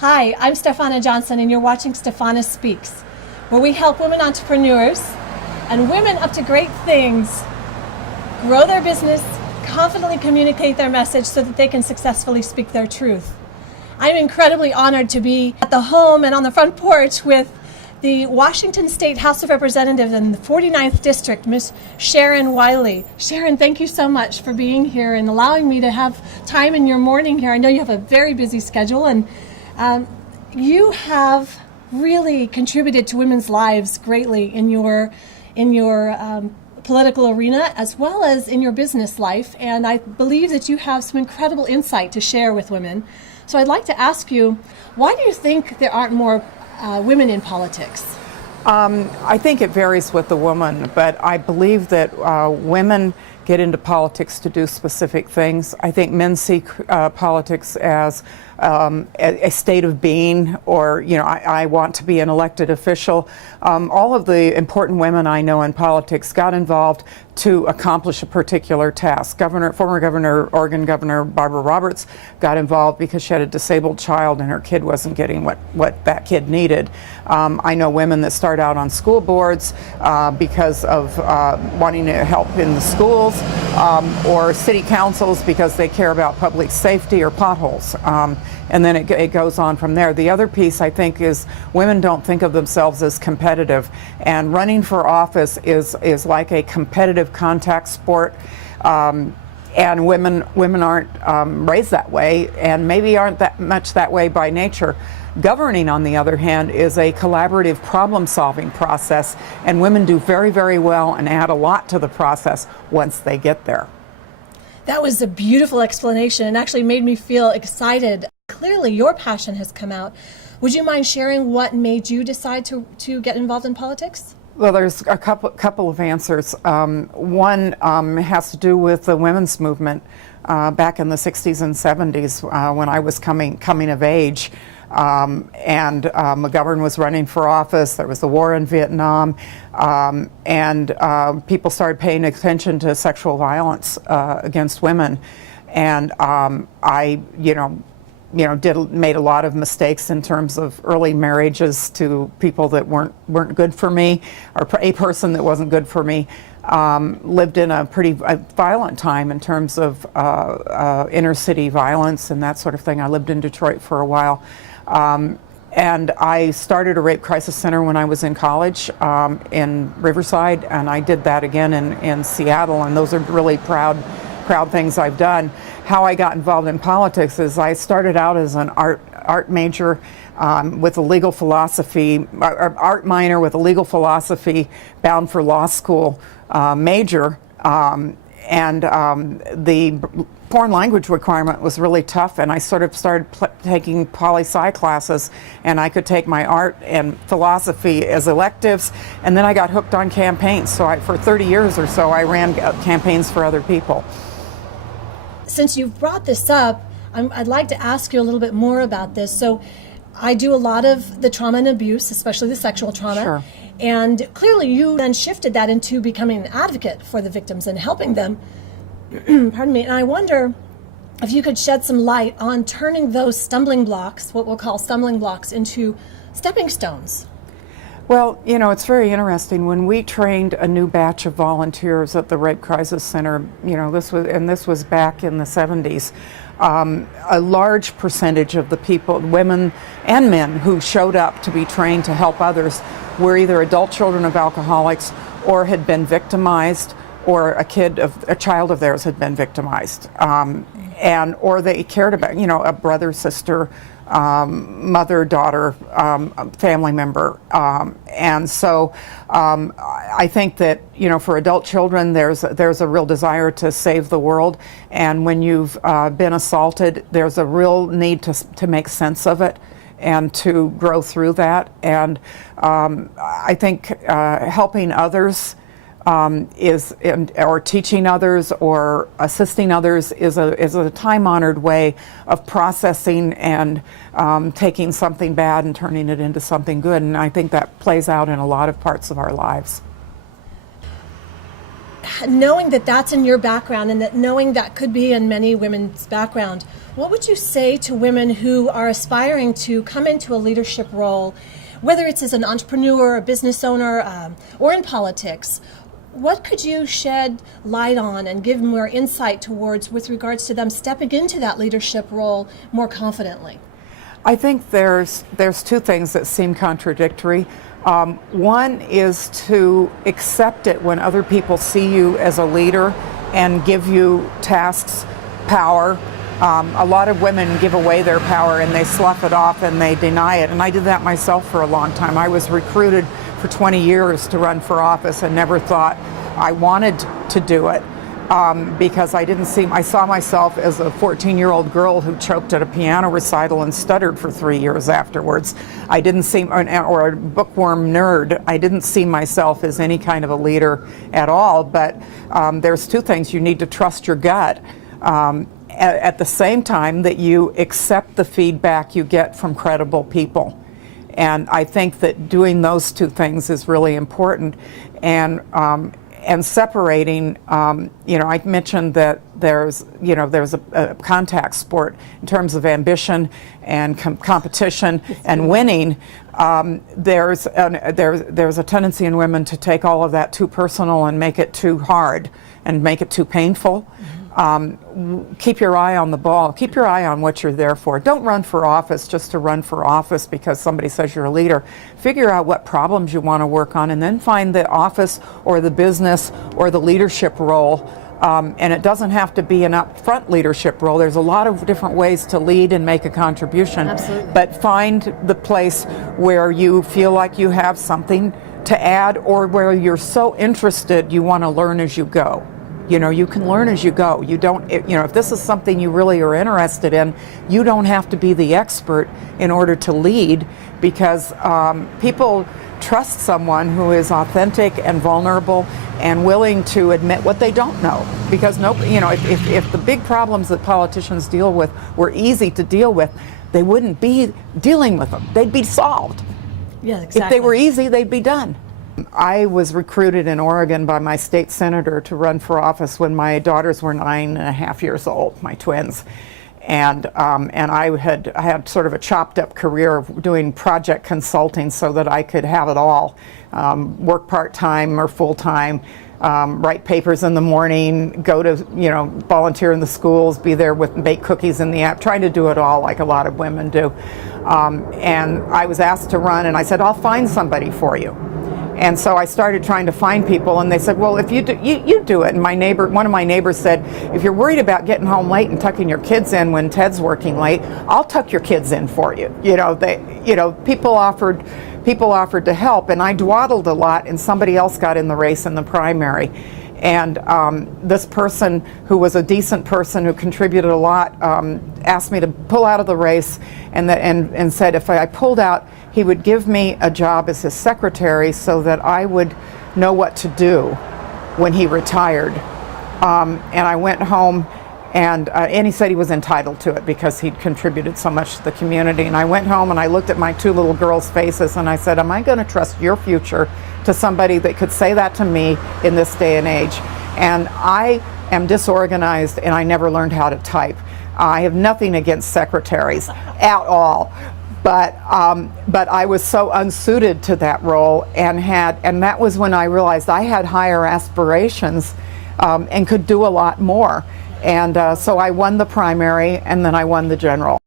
Hi, I'm Stephana Johnson, and you're watching Stephana Speaks, where we help women entrepreneurs and women up to great things grow their business, confidently communicate their message so that they can successfully speak their truth. I'm incredibly honored to be at the home and on the front porch with the Washington State House of Representatives in the 49th District, Miss Sharon Wylie. Sharon, thank you so much for being here and allowing me to have time in your morning here. I know you have a very busy schedule, and you have really contributed to women's lives greatly in your political arena as well as in your business life, and I believe that you have some incredible insight to share with women. So I'd like to ask you, why do you think there aren't more women in politics? I think it varies with the woman, but I believe that women get into politics to do specific things. I think men see politics as a state of being, or, you know, I want to be an elected official. All of the important women I know in politics got involved to accomplish a particular task. Former Oregon Governor Barbara Roberts got involved because she had a disabled child and her kid wasn't getting what that kid needed. I know women that start out on school boards because of wanting to help in the schools, or city councils because they care about public safety or potholes. And then it goes on from there. The other piece, I think, is women don't think of themselves as competitive, and running for office is like a competitive contact sport, and women aren't raised that way, and maybe aren't that much that way by nature. Governing, on the other hand, is a collaborative problem-solving process, and women do very, very well and add a lot to the process once they get there. That was a beautiful explanation and actually made me feel excited. Clearly, your passion has come out. Would you mind sharing what made you decide to get involved in politics? Well, there's a couple of answers. One has to do with the women's movement back in the 60s and 70s when I was coming of age. And McGovern was running for office. There was the war in Vietnam, and people started paying attention to sexual violence against women. And I, made a lot of mistakes in terms of early marriages to people that weren't good for me, or a person that wasn't good for me. Lived in a pretty violent time in terms of inner city violence and that sort of thing. I lived in Detroit for a while. And I started a rape crisis center when I was in college in Riverside, and I did that again in Seattle, and those are really proud things I've done. How I got involved in politics is I started out as an art major with a legal philosophy, art minor with a legal philosophy, bound for law school major, and the foreign language requirement was really tough, and I sort of started taking poli-sci classes, and I could take my art and philosophy as electives, and then I got hooked on campaigns. So for 30 years or so, I ran campaigns for other people. Since you've brought this up, I'd like to ask you a little bit more about this. So I do a lot of the trauma and abuse, especially the sexual trauma. Sure. And clearly you then shifted that into becoming an advocate for the victims and helping them. Pardon me. And I wonder if you could shed some light on turning those stumbling blocks, what we'll call stumbling blocks, into stepping stones. Well, it's very interesting. When we trained a new batch of volunteers at the Rape Crisis Center, this was back in the 70s, a large percentage of the people, women and men, who showed up to be trained to help others were either adult children of alcoholics or had been victimized, or a child of theirs had been victimized, or they cared about, a brother, sister, mother, daughter, family member. And so I think that, for adult children, there's a real desire to save the world. And when you've been assaulted, there's a real need to make sense of it and to grow through that. And I think helping others or teaching others or assisting others is a time-honored way of processing and taking something bad and turning it into something good. And I think that plays out in a lot of parts of our lives. Knowing that that's in your background, and that knowing that could be in many women's background, What would you say to women who are aspiring to come into a leadership role, whether it's as an entrepreneur, a business owner, or in politics? What could you shed light on and give more insight towards with regards to them stepping into that leadership role more confidently? I think there's two things that seem contradictory. One is to accept it when other people see you as a leader and give you tasks, power. A lot of women give away their power and they slough it off and they deny it. And I did that myself for a long time. I was recruited for 20 years to run for office and never thought I wanted to do it because I saw myself as a 14-year-old girl who choked at a piano recital and stuttered for 3 years afterwards. I didn't seem, or a bookworm nerd, I didn't see myself as any kind of a leader at all. But there's two things. You need to trust your gut. At the same time that you accept the feedback you get from credible people. And I think that doing those two things is really important. And separating, I mentioned that there's a contact sport in terms of ambition and competition and winning. There's a tendency in women to take all of that too personal and make it too hard and make it too painful. Keep your eye on the ball. Keep your eye on what you're there for. Don't run for office just to run for office because somebody says you're a leader. Figure out what problems you want to work on and then find the office or the business or the leadership role. And it doesn't have to be an upfront leadership role. There's a lot of different ways to lead and make a contribution. Absolutely. But find the place where you feel like you have something to add or where you're so interested you want to learn as you go. You can learn as you go. You don't, if this is something you really are interested in, you don't have to be the expert in order to lead because people trust someone who is authentic and vulnerable and willing to admit what they don't know. Because if the big problems that politicians deal with were easy to deal with, they wouldn't be dealing with them. They'd be solved. Yeah, exactly. If they were easy, they'd be done. I was recruited in Oregon by my state senator to run for office when my daughters were 9.5 years old, my twins. And I had sort of a chopped up career of doing project consulting so that I could have it all, work part-time or full-time, write papers in the morning, go to, volunteer in the schools, be there with bake cookies in the app, trying to do it all like a lot of women do. And I was asked to run and I said, I'll find somebody for you. And so I started trying to find people, and they said, well, if you do it. And one of my neighbors said, if you're worried about getting home late and tucking your kids in when Ted's working late, I'll tuck your kids in for you. People offered to help, and I dawdled a lot, and somebody else got in the race in the primary. And this person, who was a decent person who contributed a lot, asked me to pull out of the race, and said if I pulled out, he would give me a job as his secretary so that I would know what to do when he retired. And I went home, and he said he was entitled to it because he'd contributed so much to the community. And I went home and I looked at my two little girls' faces and I said, am I going to trust your future to somebody that could say that to me in this day and age? And I am disorganized and I never learned how to type. I have nothing against secretaries at all. But I was so unsuited to that role, and that was when I realized I had higher aspirations and could do a lot more. And so I won the primary, and then I won the general.